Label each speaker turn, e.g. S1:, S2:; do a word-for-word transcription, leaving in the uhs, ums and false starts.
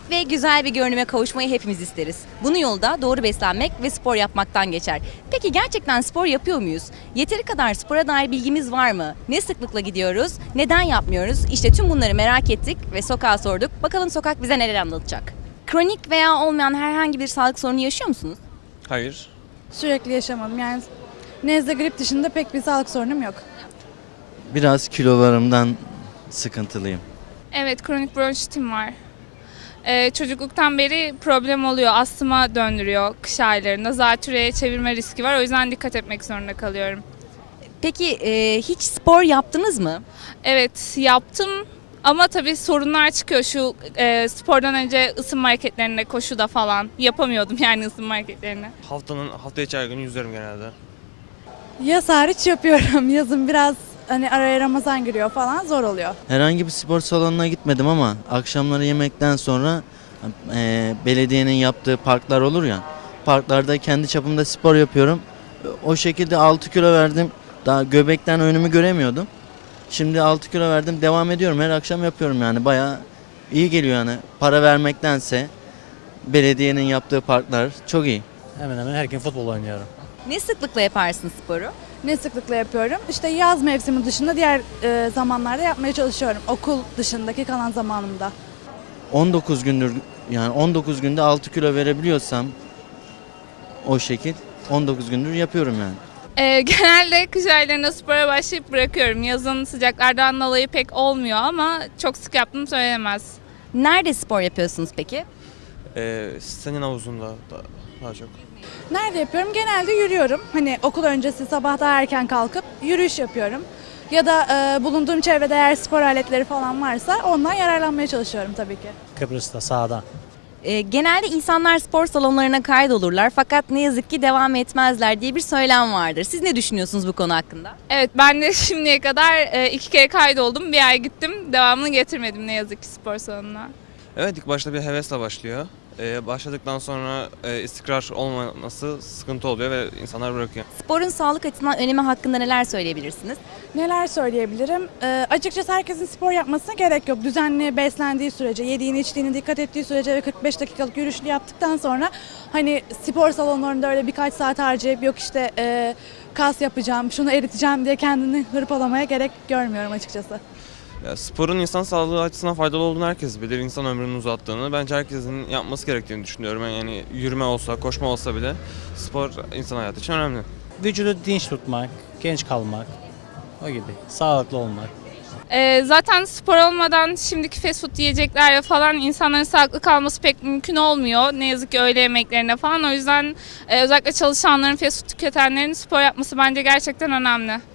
S1: ve güzel bir görünüme kavuşmayı hepimiz isteriz. Bunun yolu da doğru beslenmek ve spor yapmaktan geçer. Peki gerçekten spor yapıyor muyuz? Yeteri kadar spora dair bilgimiz var mı? Ne sıklıkla gidiyoruz? Neden yapmıyoruz? İşte tüm bunları merak ettik ve sokağa sorduk. Bakalım sokak bize neler anlatacak? Kronik veya olmayan herhangi bir sağlık sorunu yaşıyor musunuz?
S2: Hayır.
S3: Sürekli yaşamadım. Yani nezle, grip dışında pek bir sağlık sorunum yok.
S4: Biraz kilolarımdan sıkıntılıyım.
S5: Evet, kronik bronşitim var. Ee, çocukluktan beri problem oluyor. Astıma döndürüyor kış aylarında. Zatürreye çevirme riski var. O yüzden dikkat etmek zorunda kalıyorum.
S1: Peki e, hiç spor yaptınız mı?
S5: Evet, yaptım. Ama tabii sorunlar çıkıyor şu e, spordan önce ısınma hareketlerinde, koşuda falan. Yapamıyordum yani ısınma hareketlerini.
S2: Haftanın hafta içi her gün yüzerim genelde.
S3: Yaz hariç yapıyorum. Yazın biraz hani araya Ramazan giriyor falan zor oluyor.
S4: Herhangi bir spor salonuna gitmedim ama akşamları yemekten sonra e, belediyenin yaptığı parklar olur ya. Parklarda kendi çapımda spor yapıyorum. O şekilde altı kilo verdim. Daha göbekten önümü göremiyordum. Şimdi altı kilo verdim. Devam ediyorum. Her akşam yapıyorum yani. Bayağı iyi geliyor yani. Para vermektense belediyenin yaptığı parklar çok iyi.
S6: Hemen hemen her gün futbol oynuyorum.
S1: Ne sıklıkla yaparsın sporu?
S3: Ne sıklıkla yapıyorum? İşte yaz mevsimi dışında diğer e, zamanlarda yapmaya çalışıyorum. Okul dışındaki kalan zamanımda.
S4: on dokuz gündür yani on dokuz günde altı kilo verebiliyorsam o şekil on dokuz gündür yapıyorum yani.
S5: Ee, genelde kış aylarında spora başlayıp bırakıyorum. Yazın sıcaklardan dolayı pek olmuyor ama çok sık yaptığım söylenemez.
S1: Nerede spor yapıyorsunuz peki?
S2: Ee, senin havuzunda da, daha çok.
S3: Nerede yapıyorum? Genelde yürüyorum. Hani okul öncesi sabah daha erken kalkıp yürüyüş yapıyorum. Ya da e, bulunduğum çevrede eğer spor aletleri falan varsa ondan yararlanmaya çalışıyorum tabii ki.
S6: Kıbrıs'ta sahada.
S1: E, genelde insanlar spor salonlarına kaydolurlar fakat ne yazık ki devam etmezler diye bir söylem vardır. Siz ne düşünüyorsunuz bu konu hakkında?
S5: Evet, ben de şimdiye kadar e, iki kere kaydoldum. Bir ay gittim. Devamını getirmedim ne yazık ki spor salonuna.
S2: Evet, ilk başta bir hevesle başlıyor. Ee, başladıktan sonra e, istikrar olmaması sıkıntı oluyor ve insanlar bırakıyor.
S1: Sporun sağlık açısından önemi hakkında neler söyleyebilirsiniz?
S3: Neler söyleyebilirim? Ee, açıkçası herkesin spor yapmasına gerek yok. Düzenli beslendiği sürece, yediğini içtiğini dikkat ettiği sürece ve kırk beş dakikalık yürüyüşünü yaptıktan sonra hani spor salonlarında öyle birkaç saat harcayıp yok işte e, kas yapacağım, şunu eriteceğim diye kendini hırpalamaya gerek görmüyorum açıkçası.
S2: Ya, sporun insan sağlığı açısından faydalı olduğunu herkes bilir. İnsan ömrünü uzattığını. Bence herkesin yapması gerektiğini düşünüyorum. Yani yürüme olsa, koşma olsa bile spor insan hayatı için önemli.
S6: Vücudu dinç tutmak, genç kalmak, o gibi. Sağlıklı olmak.
S5: Ee, zaten spor olmadan şimdiki fast food yiyeceklerle falan insanların sağlıklı kalması pek mümkün olmuyor. Ne yazık ki öğle yemeklerine falan. O yüzden e, özellikle çalışanların, fast food tüketenlerin spor yapması bence gerçekten önemli.